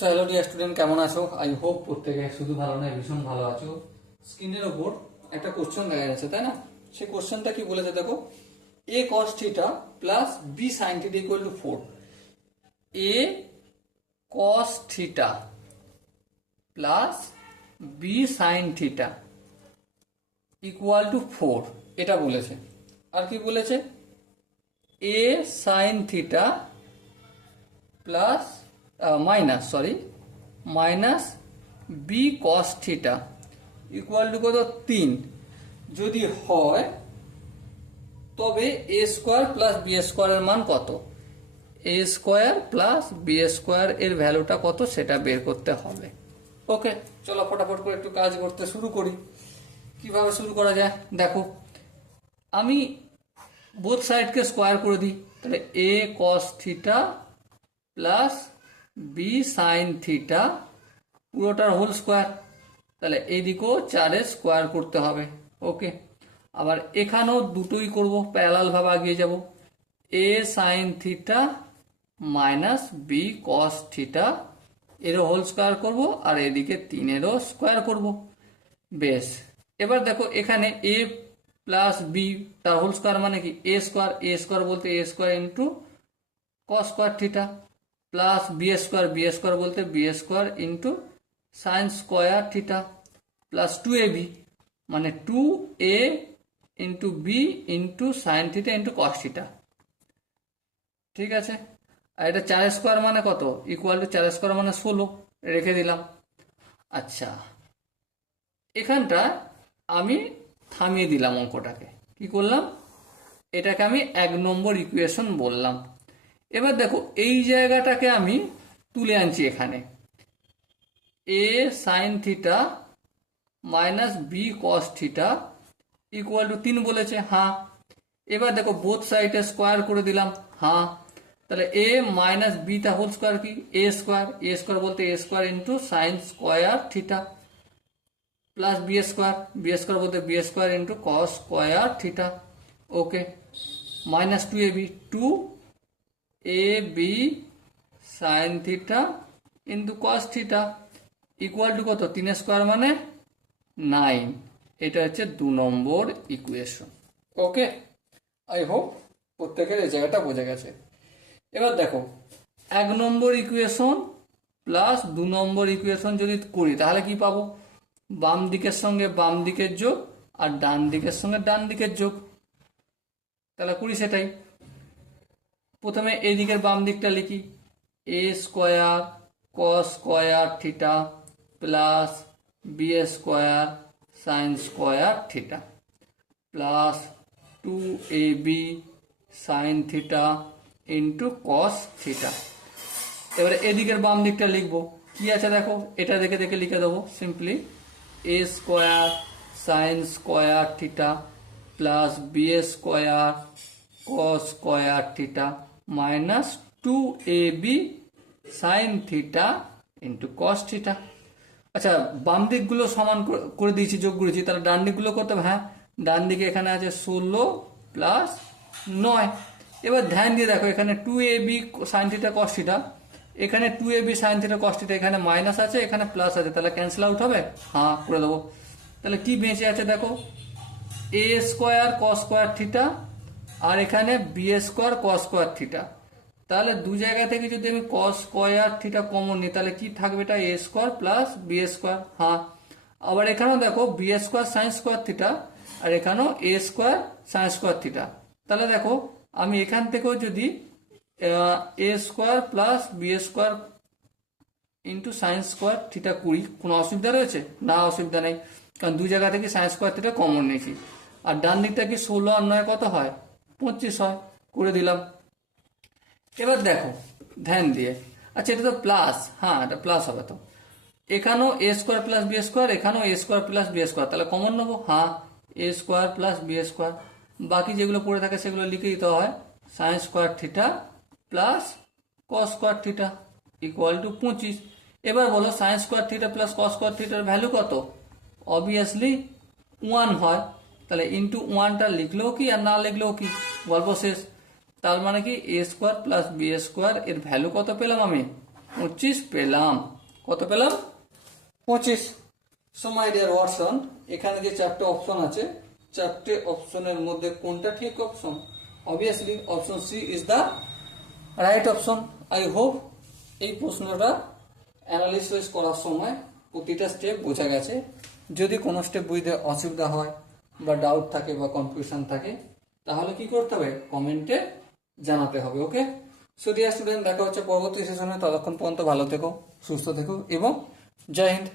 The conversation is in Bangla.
সো হ্যালো ডিয়ার স্টুডেন্ট, কেমন আছো? আই হোপ প্রত্যেকে শুধু ভালো নয় ভীষণ ভালো আছো। স্ক্রিনের ওপর একটা কোশ্চেন দেখা যাচ্ছে, তাই না? সেই কোশ্চেনটা কি বলেছে দেখো, a cos theta plus b sin theta equal to 4। A cos theta plus b sin theta equal to 4 এটা বলেছে। আর কি বলেছে, a sin theta plus minus b cos theta equal to কত 3 যদি হয় তবে এ স্কোয়ার প্লাস বি স্কোয়ারের মান কত, এ স্কোয়ার প্লাস বি স্কোয়ার এর ভ্যালুটা কত সেটা বের করতে হবে। ওকে, চলো ফটাফট করে একটু কাজ করতে শুরু করি। কিভাবে শুরু করা যায় দেখো, আমি বোথ সাইডকে স্কোয়ার করে দিই, তাহলে a cos theta plus b sin theta পুরোটার হোল স্কোয়ার, তাহলে এইদিকেও 4 স্কোয়ার করতে হবে। ওকে, আবার এখানেও দুটোই করব, প্যারালাল ভাবে এগিয়ে যাব। A sin theta minus b cos theta এরও হোল স্কোয়ার করব, আর এদিকে 3-এরও স্কোয়ার করব। বেশ, এবার দেখো এখানে এ প্লাস বি তার হোল স্কোয়ার মানে কি এ স্কোয়ার বলতে a square into cos square theta plus b square বলতে b square into sin square theta plus 2ab মানে 2a into b into sin theta into cos theta. ঠিক আছে, আর এটা 4 স্কোয়ার মানে কত, ইকুয়াল টু 4 স্কোয়ার মানে 16 রেখে দিলাম। আচ্ছা, এখানটা আমি থামিয়ে দিলাম অঙ্কটাকে, কি করলাম, এটাকে আমি 1 নম্বর ইকুয়েশন বললাম। এবার দেখো এই জায়গাটাকে আমি তুলে আনছি, এখানে a sin theta minus b cos theta equal to 3 বলেছে, হ্যাঁ। এবার দেখো বোথ সাইডে স্কোয়ার করে দিলাম, হ্যাঁ। তাহলে এ মাইনাস বি তা হোল স্কোয়ার কি এ স্কোয়ার বলতে a square into sin square theta plus b square বলতে b square into cos square theta. Okay, minus 2ab 2ab sin theta into cos theta equal to কত 3 স্কোয়ার মানে 9। এটা হচ্ছে 2 নম্বর ইকুয়েশন। ওকে, আই হোপ প্রত্যেকের এই জায়গাটা বোঝা গেছে। এবার দেখো 1 নম্বর ইকুয়েশন প্লাস 2 নম্বর ইকুয়েশন যদি করি তাহলে কি পাবো, বাম দিকের সঙ্গে বাম দিকের যোগ আর ডান দিকের সঙ্গে ডান দিকের যোগ। তাহলে করি সেটাই। প্রথমে এই দিকের বাম দিকটা লিখি, a square cos square theta plus b square sin square theta plus 2ab sin theta into cos theta. এবারে এদিকের বাম দিকটা লিখবো, কি আছে দেখো, এটা দেখে দেখে লিখে দেবো simply, a square sin square theta plus b square cos square theta minus 2ab sin theta into cos theta. আচ্ছা, বাম দিকগুলো সমান করে দিয়েছি, যোগ করেছি, তাহলে ডান দিকগুলো করতে হবে। হ্যাঁ, ডান দিকে এখানে আছে 16 প্লাস 9। এবার ধ্যান দিয়ে দেখো এখানে 2ab sin theta cos theta, এখানে 2ab sin theta cos theta, এখানে মাইনাস আছে এখানে প্লাস আছে, তাহলে ক্যান্সেল আউট হবে। হ্যাঁ, করে দেবো। তাহলে কি বেঁচে আছে দেখো, A square cos square theta আর এখানে B square cos square theta. তাহলে দু জায়গা থেকে যদি আমি কস স্কোয়ার থিটা কমন নিই তাহলে কি থাকবে, এটা a square plus b square. হ্যাঁ, আবার এখানেও দেখো b square sin square theta আর এখানেও a square sin square theta. তাহলে দেখো আমি এখান থেকেও যদি a square plus b square into sin square theta করি, কোনো অসুবিধা রয়েছে না? অসুবিধা নেই, কারণ দু জায়গা থেকে সাইন স্কোয়ার থিটা কমন নিয়েছি। আর ডান দিকটা কি 16 আর 9 কত হয়, 25 হয়, করে দিলাম। এবার দেখো ধ্যান দিয়ে, আচ্ছা এটা তো প্লাস, হ্যাঁ এটা প্লাস হবে, তো এখানেও a square plus b square, এখানেও a square plus b square, তাহলে কমন নেবো। হ্যাঁ, এ স্কোয়ার প্লাস বি স্কোয়ার, বাকি যেগুলো পড়ে থাকে সেগুলো লিখে দিতে হয়, sign square theta plus cos square theta equal two 25। এবার বলো sign square theta plus cos square থিটার ভ্যালু কত, অবভিয়াসলি 1 হয়, তাহলে ইন্টু 1টা লিখলেও কি আর না লিখলেও কি, গল্প শেষ। তার মানে কি a square plus b square এর ভ্যালু কত পেলাম আমি, 25 পেলাম। কত পেলাম? 25। সো মাই ডিয়ার ওয়াটসন, এখানে যে চারটে অপশন আছে, চারটে অপশনের মধ্যে কোনটা ঠিক অপশন? Obviously option C is the right option. I hope এই প্রশ্নটা অ্যানালিসিস করার সময় প্রতিটা স্টেপ বোঝা গেছে। যদি কোনো স্টেপ বুঝতে অসুবিধা হয় বা ডাউট থাকে বা কনফিউশন থাকে, তাহলে কি করতে হবে? কমেন্টে জানাতে হবে। ওকে, সো ডিয়ার স্টুডেন্ট, দেখা হচ্ছে পরবর্তী সেশনে। ততক্ষণ পর্যন্ত ভালো থেকো, সুস্থ থেকো এবং জয় হিন্দ।